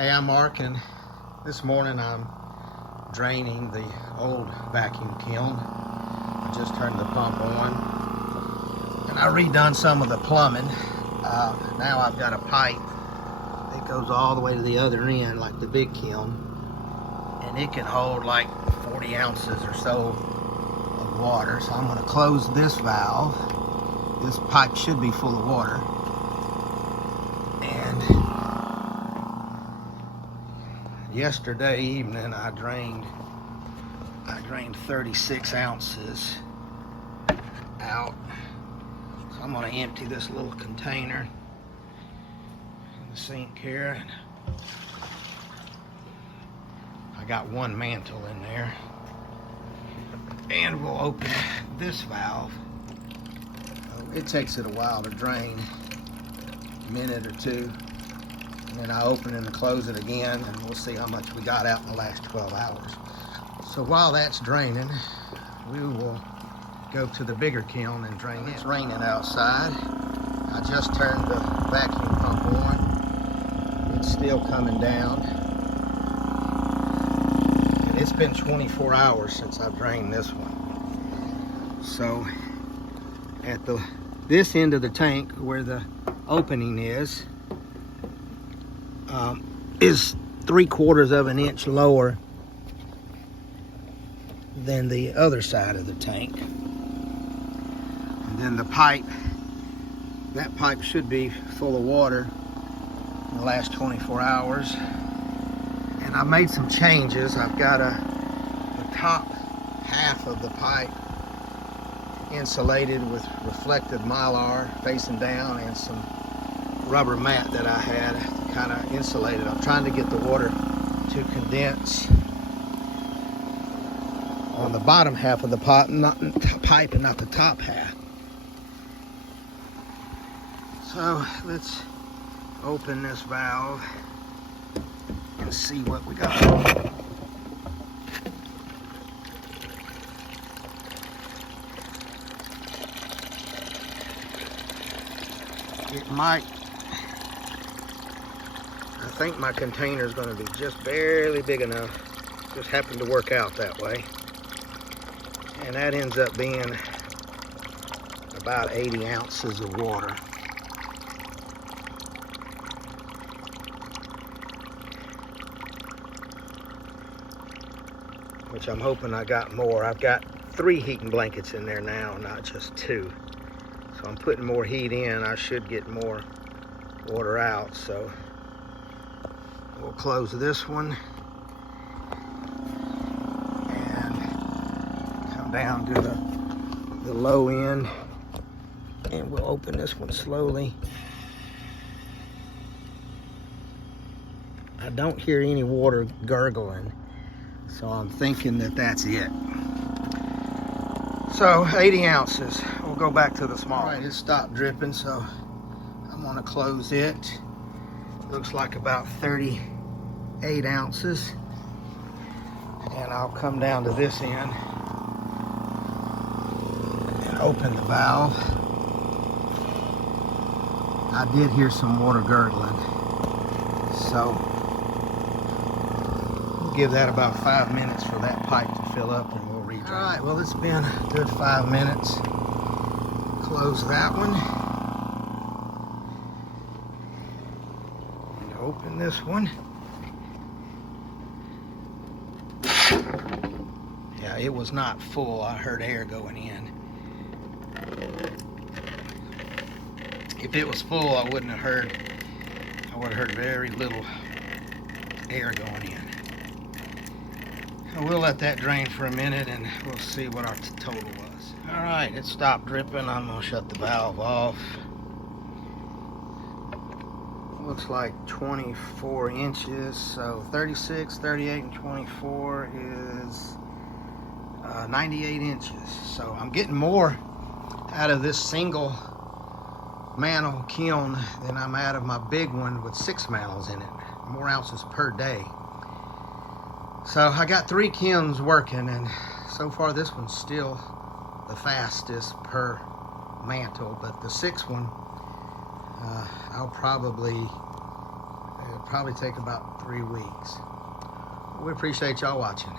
Hey, I'm Mark, and this morning I'm draining the old vacuum kiln. I just turned the pump on, and I redone some of the plumbing. Now I've got a pipe that goes all the way to the other end, like the big kiln, and it can hold like 40 ounces or so of water. So I'm going to close this valve. This pipe should be full of water. And yesterday evening I drained 36 ounces out. So I'm going to empty this little container in the sink here. I got one mantle in there, and we'll open this valve. It takes it a while to drain, a minute or two, and then I open and close it again, and we'll see how much we got out in the last 12 hours. So while that's draining, we will go to the bigger kiln and drain it. It's raining outside. I just turned the vacuum pump on. It's still coming down. And it's been 24 hours since I've drained this one. So at this end of the tank where the opening is 3/4 of an inch lower than the other side of the tank. And then the pipe, that pipe should be full of water in the last 24 hours. And I made some changes. I've got the top half of the pipe insulated with reflective mylar facing down, and some rubber mat that I had kind of insulated. I'm trying to get the water to condense on the bottom half of the pipe, not the top half. So let's open this valve and see what we got. It might, I think my container is going to be just barely big enough. Just happened to work out that way. And that ends up being about 80 ounces of water. Which I'm hoping I got more. I've got 3 heating blankets in there now, not just 2. So I'm putting more heat in. I should get more water out. So we'll close this one and come down to the low end, and we'll open this one slowly. I don't hear any water gurgling, so I'm thinking that that's it. So 80 ounces. We'll go back to the small. All right, it stopped dripping, so I'm gonna close it. Looks like about 38 ounces. And I'll come down to this end and open the valve. I did hear some water gurgling, so we'll give that about 5 minutes for that pipe to fill up, and we'll redrain. All right, well, it's been a good 5 minutes. Close that one. And open this one. Yeah, it was not full. I heard air going in. If it was full, I would have heard very little air going in. We'll let that drain for a minute, and we'll see what our total was. All right, it stopped dripping. I'm gonna shut the valve off. Looks like 24 inches, so 36, 38, and 24 is 98 inches. So I'm getting more out of this single mantle kiln than I'm out of my big one with 6 mantles in it. More ounces per day. So I got 3 kilns working, and so far this one's still the fastest per mantle, but the 6th one I'll probably it'll probably take about 3 weeks. We appreciate y'all watching.